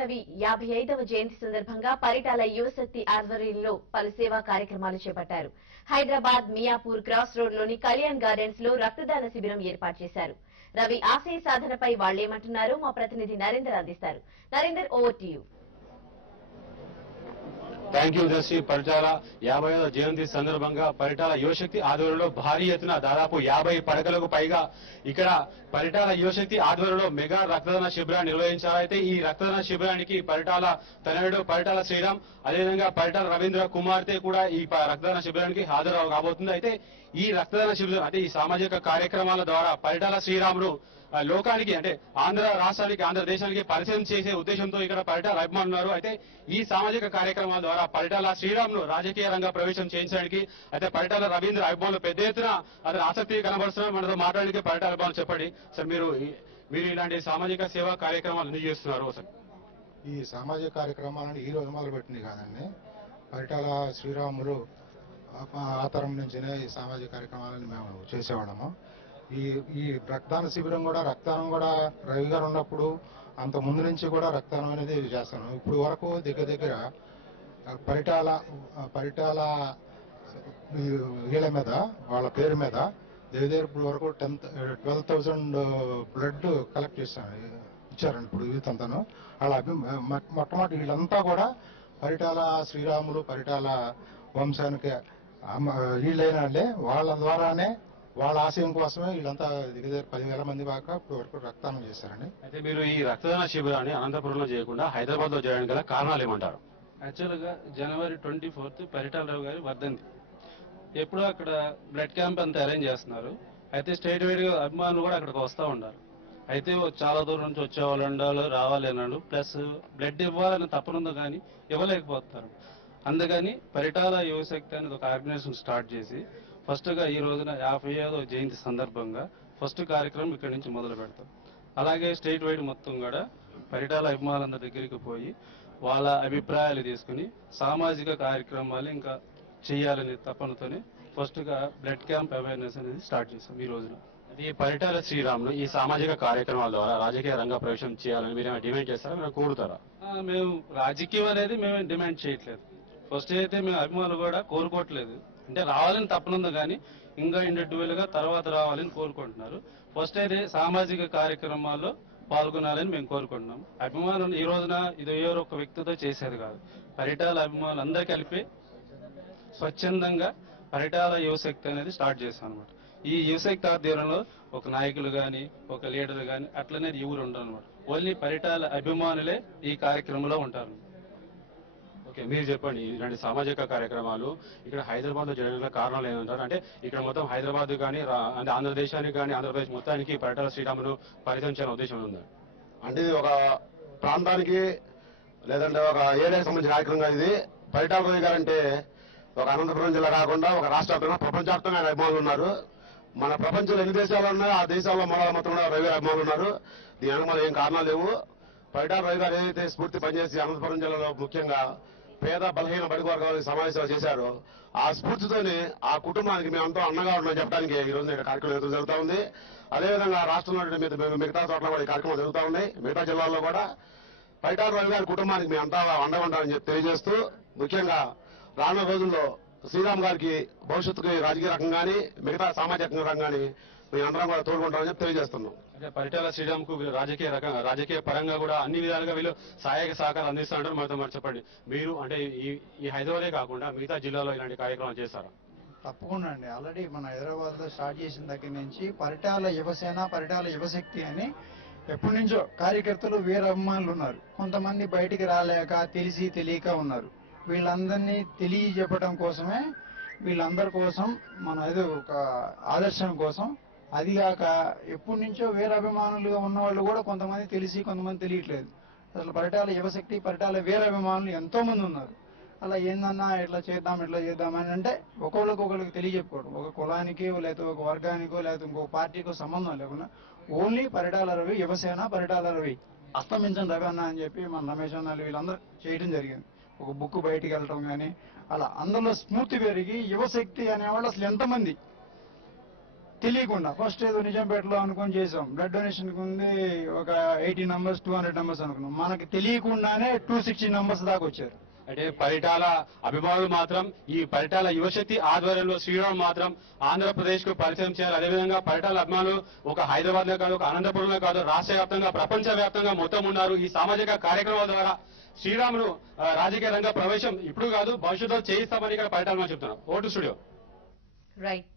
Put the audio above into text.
రవి 55వ జయంతి సందర్భంగా పరిటాల యువశక్తి ఆధ్వర్యంలో పలు సేవా కార్యక్రమాలు చేపట్టారు. హైదరాబాద్ మియాపూర్ క్రాస్ రోడ్ లోని కళ్యాణ్ గార్డెన్స్ లో రక్తదాన శిబిరం ఏర్పాటు చేశారు. రవి ఆశయ సాధనపై వాళ్లేమంటున్నారు మా ప్రతినిధి నరేందర్ అందిస్తారు. Narender, over to you. Thank you Darshi. Paritala 50వ జయంతి సందర్భంగా పరిటాల యువశక్తి ఆధ్వర్యంలో భారీ ఎత్తున దాదాపు 50 పడకలకు పైగా ఇక్కడ పరిటాల యువశక్తి ఆధ్వర్యంలో మెగా రక్తదాన శిబిరాన్ని నిర్వహించారు. అయితే ఈ రక్తదాన శిబిరానికి పరిటాల తనయుడు పరిటాల శ్రీరామ్, అదేవిధంగా పరిటాల రవీంద్ర కుమార్తె కూడా ఈ రక్తదాన శిబిరానికి హాజరు కాబోతుంది. అయితే ఈ రక్తదాన శిబిరం అంటే ఈ సామాజిక కార్యక్రమాల ద్వారా పరిటాల శ్రీరామును లోకానికి అంటే ఆంధ్ర రాష్ట్రానికి ఆంధ్రదేశానికి పరిచయం చేసే ఉద్దేశంతో ఇక్కడ పరిటాల అభిమానులు. అయితే ఈ సామాజిక కార్యక్రమాల ద్వారా పరిటాల శ్రీరామ్ను రాజకీయ రంగ ప్రవేశం చేయించడానికి అయితే పరిటాల రవీంద్ర అభిమానులు పెద్ద ఎత్తున అతను ఆసక్తి కనబరుస్తున్నారు. మనతో మాట్లాడడానికి పరిటాల అభిమానులు చెప్పండి సార్, మీరు ఇలాంటి సామాజిక సేవా కార్యక్రమాలు ఎందుకు చేస్తున్నారు సార్? ఈ సామాజిక కార్యక్రమాలను ఈ రోజు మొదలుపెట్టింది కాదండి. పరిటాల శ్రీరాములు ఆ తరం నుంచినే ఈ సామాజిక కార్యక్రమాలను మేము చేసేవాళ్ళము. ఈ రక్తదాన శిబిరం కూడా రక్తదానం కూడా రవి గారు ఉన్నప్పుడు అంత ముందు నుంచి కూడా రక్తదానం అనేది చేస్తాను. ఇప్పుడు వరకు దగ్గర పరిటాల వీళ్ళ మీద వాళ్ళ పేరు మీద దగ్గర ఇప్పుడు వరకు 12,000 బ్లడ్ కలెక్ట్ ఇచ్చారండి ఇప్పుడు యూత్ అంతాను. వాళ్ళ మొట్టమొదటి వీళ్ళంతా కూడా పరిటాల శ్రీరాములు పరిటాల వంశానికి వీళ్ళైన వాళ్ళ ద్వారానే వాళ్ళ ఆశయం కోసమే వీళ్ళంతా దగ్గర 10,000 మంది దాకా ఇప్పుడు వరకు రక్తదానం చేశారండి. అయితే మీరు ఈ రక్తదాన శిబిరాన్ని అనంతపురంలో చేయకుండా హైదరాబాద్ లో చేయడానికి గల కారణాలు ఏమంటారు? యాక్చువల్ గా జనవరి 24 పరిటాల రావు గారి వర్ధంతి. ఎప్పుడూ అక్కడ బ్లడ్ క్యాంప్ అంతా అరేంజ్ చేస్తున్నారు. అయితే స్టేట్ వైడ్ గా అభిమానులు కూడా అక్కడికి వస్తూ ఉన్నారు. అయితే చాలా దూరం నుంచి వచ్చేవాళ్ళు ఉండాలి, రావాలి అన్నాడు. ప్లస్ బ్లడ్ ఇవ్వాలని తప్పనుందో కానీ ఇవ్వలేకపోతున్నారు. అందుకని పరిటాల యువశక్తి అనేది ఒక ఆర్గనైజేషన్ స్టార్ట్ చేసి ఫస్ట్ గా ఈ రోజున 55వ జయంతి సందర్భంగా ఫస్ట్ కార్యక్రమం ఇక్కడి నుంచి మొదలు పెడతాం. అలాగే స్టేట్ వైడ్ మొత్తం కూడా పరిటాల అభిమానులందరి దగ్గరికి పోయి వాళ్ళ అభిప్రాయాలు తీసుకుని సామాజిక కార్యక్రమాలు ఇంకా చేయాలనే తపనతోనే ఫస్ట్ గా బ్లడ్ క్యాంప్ అవేర్నెస్ అనేది స్టార్ట్ చేశాం ఈ రోజున. ఈ పరిటాల శ్రీరాములు ఈ సామాజిక కార్యక్రమాల ద్వారా రాజకీయ రంగ ప్రవేశం చేయాలని మీరు డిమాండ్ చేస్తారా, మీరు కోరుతారా? మేము రాజకీయం అనేది మేము డిమాండ్ చేయట్లేదు. ఫస్ట్ అయితే మేము అభిమానులు కూడా కోరుకోవట్లేదు. అంటే రావాలని తప్పనుంది కానీ ఇంకా ఇండివిజువల్ గా తర్వాత రావాలని కోరుకుంటున్నారు. ఫస్ట్ అయితే సామాజిక కార్యక్రమాల్లో పాల్గొనాలని మేము కోరుకుంటున్నాం. అభిమానులు ఈ రోజున ఇది ఎవరో ఒక వ్యక్తితో చేసేది కాదు. పరిటాల అభిమానులు అందరూ కలిపి స్వచ్ఛందంగా పరిటాల యువశక్తి అనేది స్టార్ట్ చేశాం అనమాట. ఈ యువశక్తి ఆధ్వర్యంలో ఒక నాయకులు కానీ ఒక లీడర్ కానీ అట్లనే ఎవరు ఉండరు అనమాట. ఓన్లీ పరిటాల అభిమానులే ఈ కార్యక్రమంలో ఉంటారు. ఓకే, మీరు చెప్పండి, ఇలాంటి సామాజిక కార్యక్రమాలు ఇక్కడ హైదరాబాద్ లో జరగడానికి కారణాలు ఏమంటారు? అంటే ఇక్కడ మొత్తం హైదరాబాద్ కానీ అంటే ఆంధ్రదేశానికి కానీ ఆంధ్రప్రదేశ్ మొత్తానికి పరిటాల శ్రీరామును పరిచయం చేయాలని ఉద్దేశం ఉందా? అంటే ఇది ఒక ప్రాంతానికి లేదంటే ఒక ఏరియాకి సంబంధించిన కార్యక్రమం. ఇది పరిటాల రవి గారు అంటే ఒక అనంతపురం జిల్లా కాకుండా ఒక రాష్ట్ర వ్యాప్తంగా ప్రపంచవ్యాప్తంగా ఆయన అభిమానులు ఉన్నారు. మన ప్రపంచంలో ఎన్ని దేశాలు ఉన్నాయో ఆ దేశాల్లో మొత్తం రవి గారు అభిమానులు ఉన్నారు. దీని వెనక ఏం కారణాలు లేవు. పరిటాల రవి గారు ఏదైతే స్ఫూర్తి పనిచేసి అనంతపురం జిల్లాలో ముఖ్యంగా పేద బలహీన బడుగు వర్గాలకు సమావేశాలు చేశారు. ఆ స్ఫూర్తితోనే ఆ కుటుంబానికి మేమంతా అండగా ఉన్నామని చెప్పడానికి ఈ రోజు కార్యక్రమం జరుగుతూ ఉంది. అదేవిధంగా రాష్ట్రంలో మిగతా చోట్ల కూడా ఈ కార్యక్రమాలు జరుగుతూ ఉన్నాయి. మిగతా జిల్లాల్లో కూడా పరిటాల రవి గారి కుటుంబానికి మేమంతా అండగా ఉంటామని చెప్పి తెలియజేస్తూ ముఖ్యంగా రానున్న రోజుల్లో శ్రీరామ్ గారికి భవిష్యత్తుకి రాజకీయ రకం కానీ మిగతా సామాజిక రంగం కానీ మేమందరం కూడా తోడుకుంటామని చెప్పి తెలియజేస్తున్నాం. అంటే పరిటాల శ్రీరామ్ కు రాజకీయ పరంగా కూడా అన్ని విధాలుగా వీళ్ళు సహాయక సహకారం అందిస్తుంటారు. మరి చెప్పండి, మీరు అంటే ఈ హైదరాబాదే కాకుండా మిగతా జిల్లాలో ఇలాంటి కార్యక్రమాలు చేస్తారా? తప్పకుండా అండి. ఆల్రెడీ మన హైదరాబాద్ లో స్టార్ట్ చేసిన దగ్గర నుంచి పరిటాల యువసేన పరిటాల యువశక్తి అని ఎప్పటి నుంచో కార్యకర్తలు వీర అభిమానులు ఉన్నారు. కొంతమంది బయటికి రాలేక తెలిసి తెలియక ఉన్నారు. వీళ్ళందరినీ తెలియజెప్పడం కోసమే వీళ్ళందరి కోసం మన ఏదో ఒక ఆదర్శం కోసం, అదిగాక ఎప్పటి నుంచో వీర అభిమానులుగా ఉన్న వాళ్ళు కూడా కొంతమంది తెలిసి కొంతమంది తెలియట్లేదు. అసలు పరిటాల యువశక్తి పరిటాల వీర అభిమానులు ఎంతో మంది ఉన్నారు. అలా ఏందన్నా ఇట్లా చేద్దామని అంటే ఒకళ్ళకి తెలియజెప్పుకోవడం, ఒక కులానికి లేకపోతే ఒక వర్గానికో లేకపోతే ఇంకో పార్టీకో సంబంధం లేకుండా ఓన్లీ పరిటాల రవి యువసేన పరిటాల రవి అస్తమించని రవి అన్న అని చెప్పి మన రమేష్ అన్నలు వీళ్ళందరూ చేయడం జరిగింది. ఒక బుక్ బయటికి వెళ్ళటం కానీ అలా అందరిలో స్ఫూర్తి పెరిగి యువశక్తి అనేవాళ్ళు అసలు ఎంతమంది తెలియకుండా ఫస్ట్ ఏదో నిజాంపేటలో అనుకొని చేసాం. బ్లడ్ డొనేషన్ ఉంది ఒక 80 నంబర్స్ 200 నంబర్స్ అనుకున్నాం. మనకి తెలియకుండానే 260 నంబర్స్ దాకా వచ్చారు. అంటే పరిటాల అభిమానులు మాత్రం ఈ పరిటాల యువశక్తి ఆధ్వర్యంలో శ్రీరామ్ మాత్రం ఆంధ్రప్రదేశ్ కు పరిచయం చేయాలి. అదేవిధంగా పరిటాల అభిమానులు ఒక హైదరాబాద్ లో కాదు, ఒక అనంతపురంలో కాదు, రాష్ట్ర వ్యాప్తంగా ప్రపంచ వ్యాప్తంగా మొత్తం ఉన్నారు. ఈ సామాజిక కార్యక్రమాల ద్వారా శ్రీరామును రాజకీయ రంగ ప్రవేశం ఇప్పుడు కాదు భవిష్యత్తులో చేయిస్తామని ఇక్కడ పరిటాల చెప్తున్నారు. Vote studio. రైట్.